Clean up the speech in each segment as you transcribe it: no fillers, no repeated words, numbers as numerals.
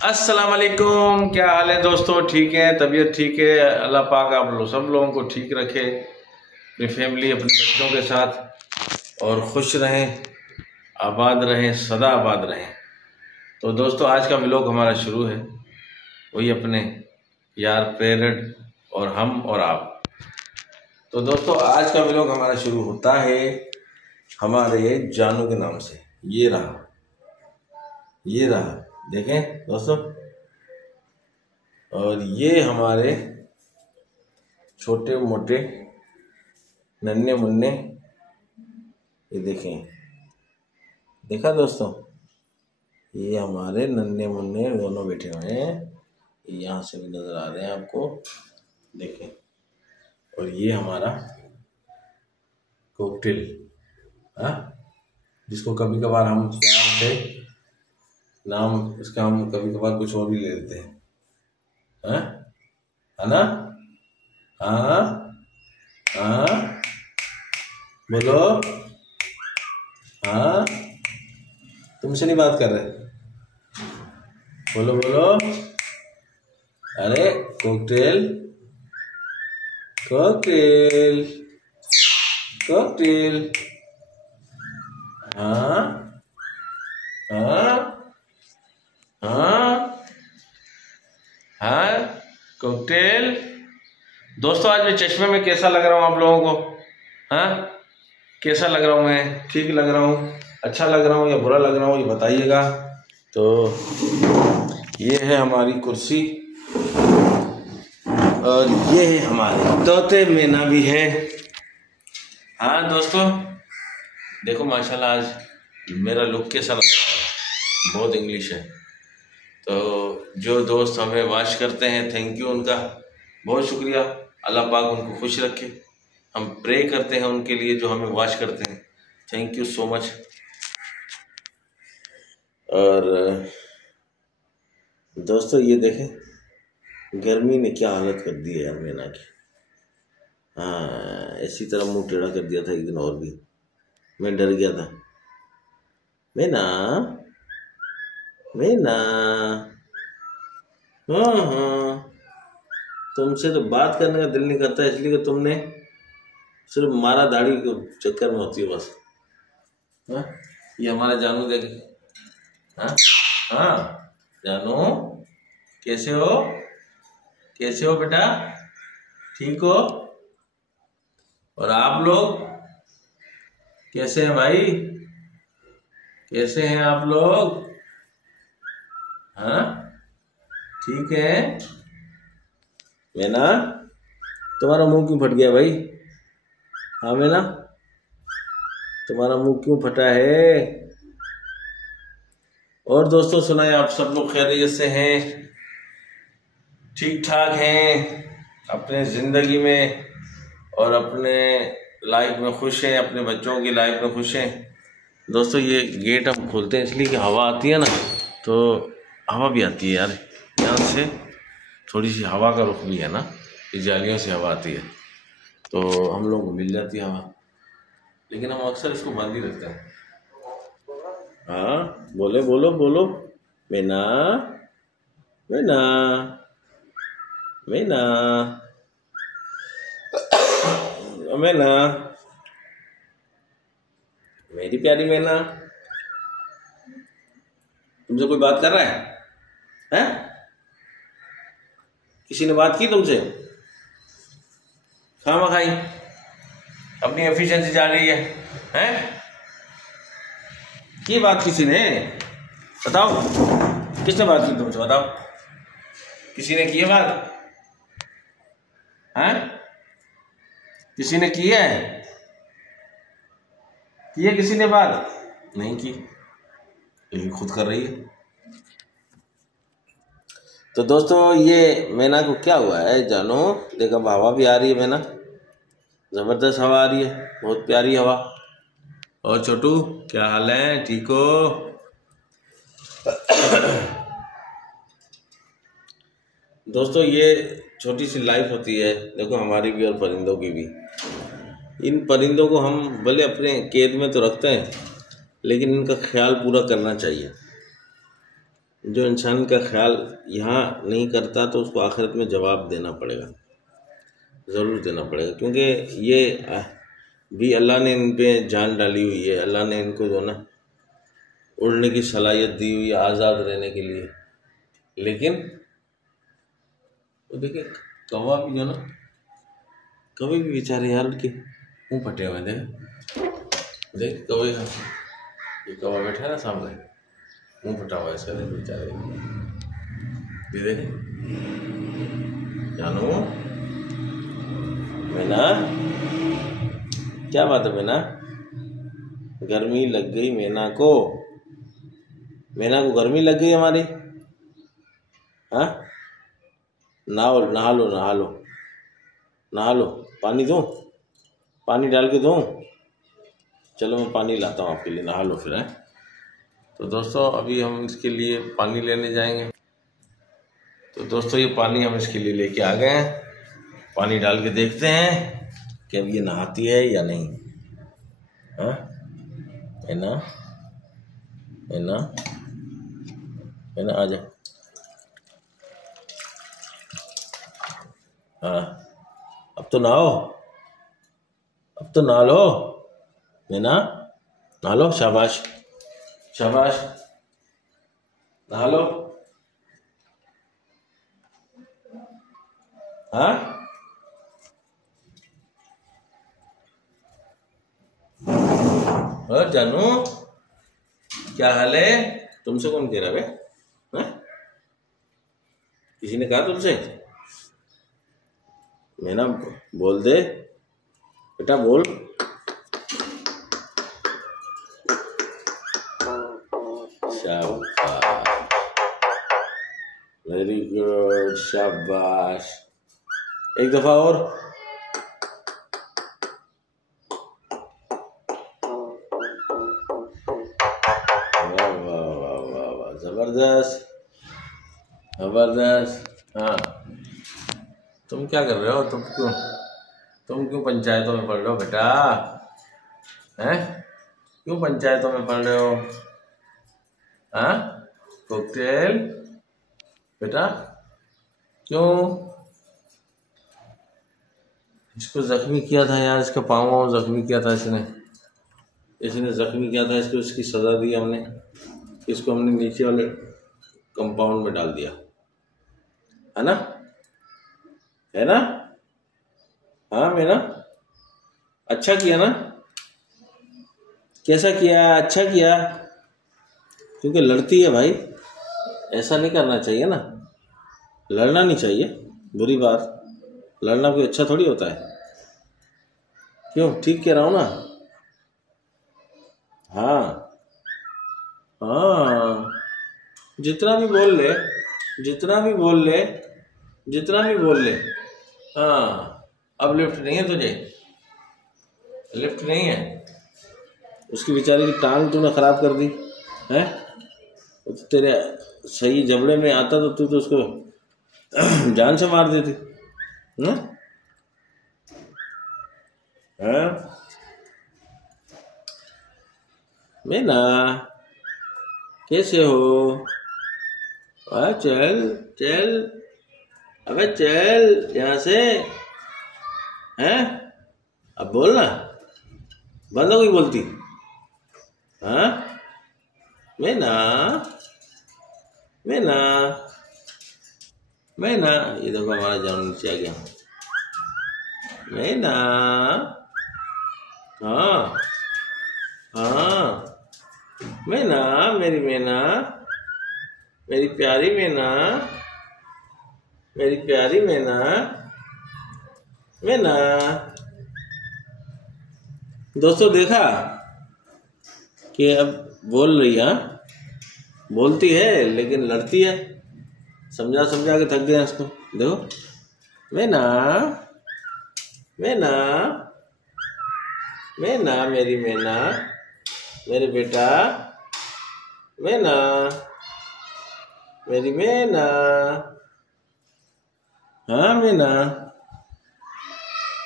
अस्सलाम वालेकुम। क्या हाल है दोस्तों? ठीक है, तबीयत ठीक है? अल्लाह पाक आप लोग सब लोगों को ठीक रखे, अपनी फैमिली अपने बच्चों के साथ, और खुश रहें, आबाद रहें, सदा आबाद रहें। तो दोस्तों आज का व्लॉग हमारा शुरू है, वही अपने यार पेरेंट और हम और आप। तो दोस्तों आज का व्लॉग हमारा शुरू होता है हमारे जानू के नाम से। ये रहा देखें दोस्तों, और ये हमारे छोटे मोटे नन्हे मुन्ने, ये देखें, देखा दोस्तों, ये हमारे नन्हे मुन्ने दोनों बैठे हुए हैं, यहाँ से भी नजर आ रहे हैं आपको, देखें। और ये हमारा कॉकटेल, हाँ, जिसको कभी कभार हम प्यार से नाम इसका हम कभी कभार कुछ और भी ले लेते हैं, है ना? हाँ हाँ बोलो, हाँ तुमसे नहीं बात कर रहे, बोलो बोलो। अरे कॉकटेल कॉकटेल कॉकटेल, हाँ हाँ हाँ हाँ कॉकटेल। दोस्तों आज मैं चश्मे में कैसा लग रहा हूँ आप लोगों को? हाँ कैसा लग रहा हूँ मैं? ठीक लग रहा हूँ, अच्छा लग रहा हूँ या बुरा लग रहा हूँ, ये बताइएगा। तो ये है हमारी कुर्सी, और ये है हमारे तोते मैना भी है। हाँ दोस्तों देखो माशाल्लाह आज मेरा लुक कैसा लग रहा है, बहुत इंग्लिश है। तो जो दोस्त हमें वॉच करते हैं, थैंक यू, उनका बहुत शुक्रिया, अल्लाह पाक उनको खुश रखे। हम प्रे करते हैं उनके लिए जो हमें वॉच करते हैं, थैंक यू सो मच। और दोस्तों ये देखें, गर्मी ने क्या हालत कर दी है यार मैना की। हाँ ऐसी तरह मुंह टेढ़ा कर दिया था एक दिन, और भी मैं डर गया था। मैना मैना, हाँ हाँ, तुमसे तो बात करने का दिल नहीं करता, इसलिए कि तुमने सिर्फ मारा दाढ़ी के चक्कर में होती है बस। हाँ ये हमारा जानू देखे, हाँ हाँ जानू कैसे हो? कैसे हो बेटा? ठीक हो? और आप लोग कैसे हैं भाई? कैसे हैं आप लोग? हाँ ठीक है। मैना तुम्हारा मुंह क्यों फट गया भाई? हाँ मैना तुम्हारा मुंह क्यों फटा है? और दोस्तों सुनाए, आप सब लोग खैरियत से हैं, ठीक ठाक हैं, अपने ज़िंदगी में और अपने लाइफ में खुश हैं, अपने बच्चों की लाइफ में खुश हैं। दोस्तों ये गेट हम खोलते हैं इसलिए कि हवा आती है ना, तो हवा भी आती है यार, यहाँ से थोड़ी सी हवा का रुख भी है ना, इस जालियों से हवा आती है, तो हम लोग को मिल जाती है हवा, लेकिन हम अक्सर इसको बंद ही रखते हैं। हाँ बोले, बोलो बोलो, मैना मैना मैना मैना, मेरी प्यारी मैना, तुमसे कोई बात कर रहा है? हैं? किसी ने बात की तुमसे? खामा खाई अपनी एफिशिएंसी जा रही है, हैं? की बात किसी ने? बताओ किसने बात की तुमसे? बताओ किसी ने की है बात? हैं? किसी ने की है? की है किसी ने बात? नहीं की, लेकिन खुद कर रही है। तो दोस्तों ये मैना को क्या हुआ है जानो? देखो हवा भी आ रही है मैना, जबरदस्त हवा आ रही है, बहुत प्यारी हवा। और छोटू क्या हाल है? ठीक हो? दोस्तों ये छोटी सी लाइफ होती है, देखो हमारी भी और परिंदों की भी। इन परिंदों को हम भले अपने कैद में तो रखते हैं, लेकिन इनका ख्याल पूरा करना चाहिए। जो इंसान का ख्याल यहाँ नहीं करता तो उसको आखिरत में जवाब देना पड़ेगा, ज़रूर देना पड़ेगा, क्योंकि ये भी अल्लाह ने इन पे जान डाली हुई है। अल्लाह ने इनको जो ना उड़ने की सलाहियत दी हुई है आज़ाद रहने के लिए। लेकिन वो देखिए कौवा भी जो ना, कौवे भी बेचारे यार उनके मुँह फटे हुए देख कौवे का, ये कौवा बैठा है ना सामने, मुँह फटा हुआ है इसका, देख बेचारे ये देखे। जानू मैना, क्या बात है मैना? गर्मी लग गई मैना को, मैना को गर्मी लग गई हमारी। हाँ नहा नहा लो नहा लो नहा लो, पानी दूँ, पानी डाल के दूँ? चलो मैं पानी लाता हूँ आपके लिए, नहा लो फिर। है तो दोस्तों अभी हम इसके लिए पानी लेने जाएंगे। तो दोस्तों ये पानी हम इसके लिए लेके आ गए हैं। पानी डाल के देखते हैं कि अब ये नहाती है या नहीं। हाँ मैना, मैना, मैना आ जा। हाँ अब तो नहाओ, अब तो नहा लो मैना, नहा लो। शाबाश शाबाश, नहा लो। हाँ और जानू क्या हाल है? तुमसे कौन कह रहा है? हाँ? किसी ने कहा तुमसे? मैना बोल दे बेटा, बोल। शाबाश, वेरी गुड, शाबाश। एक दफा और। वाह वाह वाह वाह वाह, जबरदस्त जबरदस्त। हाँ तुम क्या कर रहे हो? तुम क्यों पंचायतों में पढ़ रहे हो बेटा? हैं क्यों पंचायतों में पढ़ रहे हो? हाँ कॉकटेल बेटा क्यों? इसको जख्मी किया था यार, इसका पाँव जख्मी किया था इसने जख्मी किया था इसको। इसकी सज़ा दी हमने, इसको हमने नीचे वाले कंपाउंड में डाल दिया, है ना? है ना? हाँ मेरा अच्छा किया ना? कैसा किया? अच्छा किया, क्योंकि लड़ती है भाई, ऐसा नहीं करना चाहिए ना, लड़ना नहीं चाहिए, बुरी बात। लड़ना कोई अच्छा थोड़ी होता है। क्यों? ठीक कह रहा हूँ ना? हाँ हाँ, जितना भी बोल ले, जितना भी बोल ले, जितना भी बोल ले। हाँ अब लिफ्ट नहीं है तुझे, लिफ्ट नहीं है। उसकी बेचारे की टांग तूने खराब कर दी है। तो तेरे सही जबड़े में आता तो तू तो उसको जान से मार देती ना? हाँ मैना कैसे हो? चल चल, अबे चल यहाँ से। हैं अब बोलना, बंद हो गई बोलती? हाँ मैना, मैना, मैना, ये देखो हमारा जान नीचे आ गया। मैना, हाँ हाँ मैना, मेरी मैना, मेरी प्यारी मैना, मेरी प्यारी मैना, मैना। दोस्तों देखा कि अब बोल रही है, बोलती है लेकिन लड़ती है। समझा समझा के थक गया इसको। देखो मैना, मैना, मैना, मेरी मैना, मेरे बेटा, मैना, मेरी मैना। हाँ मैना,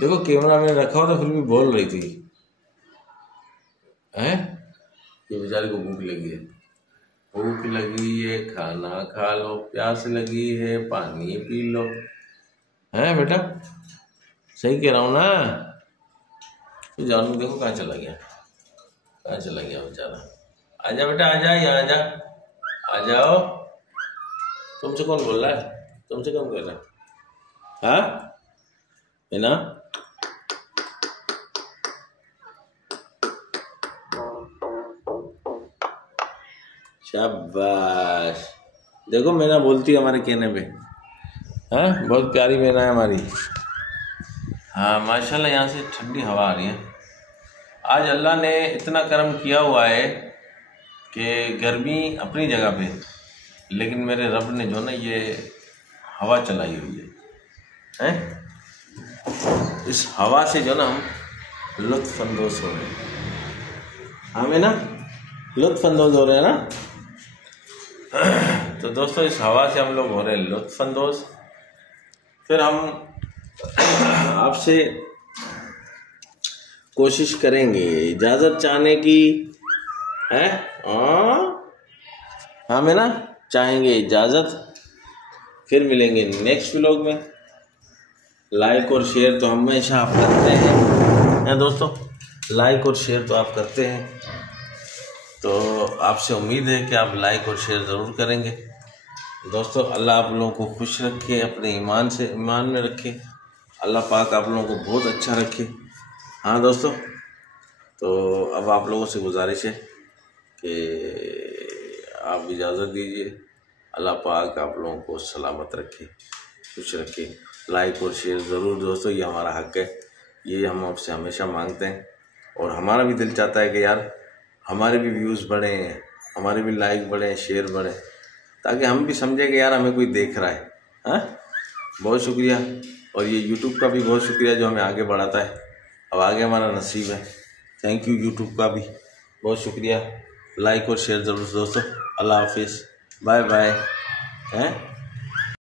देखो कैमरा में रखा हो तो फिर भी बोल रही थी। हैं ये बेचारे को भूख लगी है। भूख लगी है खाना खा लो, प्यास लगी है पानी पी लो। है बेटा, सही कह रहा हूँ ना? तो जानू देखो कहाँ चला गया, कहाँ चला गया बेचारा। आजा बेटा आजा, यहाँ आजा, आ जाओ। तुमसे कौन बोल रहा है? तुमसे कौन कह रहा है? हाँ है ना? शाबाश, देखो मैना बोलती है हमारे कहने पे। हाँ, बहुत प्यारी मैना है हमारी। हाँ माशाल्लाह, यहाँ से ठंडी हवा आ रही है। आज अल्लाह ने इतना करम किया हुआ है कि गर्मी अपनी जगह पे, लेकिन मेरे रब ने जो ना ये हवा चलाई हुई है, इस हवा से जो ना हम लुत्फ़अंदोज़ हो रहे हैं। हमें ना लुत्फ़अंदोज़ हो रहे हैं ना। तो दोस्तों इस हवा से हम लोग हो रहे हैं लुत्फ़अंदोज़। फिर हम आपसे कोशिश करेंगे इजाज़त चाहने की, है? हमें ना चाहेंगे इजाज़त। फिर मिलेंगे नेक्स्ट व्लॉग में। लाइक और शेयर तो हमेशा आप करते हैं दोस्तों, लाइक और शेयर तो आप करते हैं, तो आपसे उम्मीद है कि आप लाइक और शेयर ज़रूर करेंगे। दोस्तों अल्लाह आप लोगों को खुश रखे, अपने ईमान में रखे। अल्लाह पाक आप लोगों को बहुत अच्छा रखे। हाँ दोस्तों, तो अब आप लोगों से गुजारिश है कि आप इजाज़त दीजिए। अल्लाह पाक आप लोगों को सलामत रखे, खुश रखे। लाइक और शेयर ज़रूर दोस्तों, ये हमारा हक है, ये हम आपसे हमेशा मांगते हैं। और हमारा भी दिल चाहता है कि यार हमारे भी व्यूज़ बढ़ें, हमारे भी लाइक बढ़ें, शेयर बढ़ें, ताकि हम भी समझें कि यार हमें कोई देख रहा है। हाँ, बहुत शुक्रिया। और ये यूट्यूब का भी बहुत शुक्रिया जो हमें आगे बढ़ाता है। अब आगे हमारा नसीब है। थैंक यू यूट्यूब का भी बहुत शुक्रिया। लाइक और शेयर ज़रूर दोस्तों। अल्लाह हाफिज़, बाय बाय। हैं?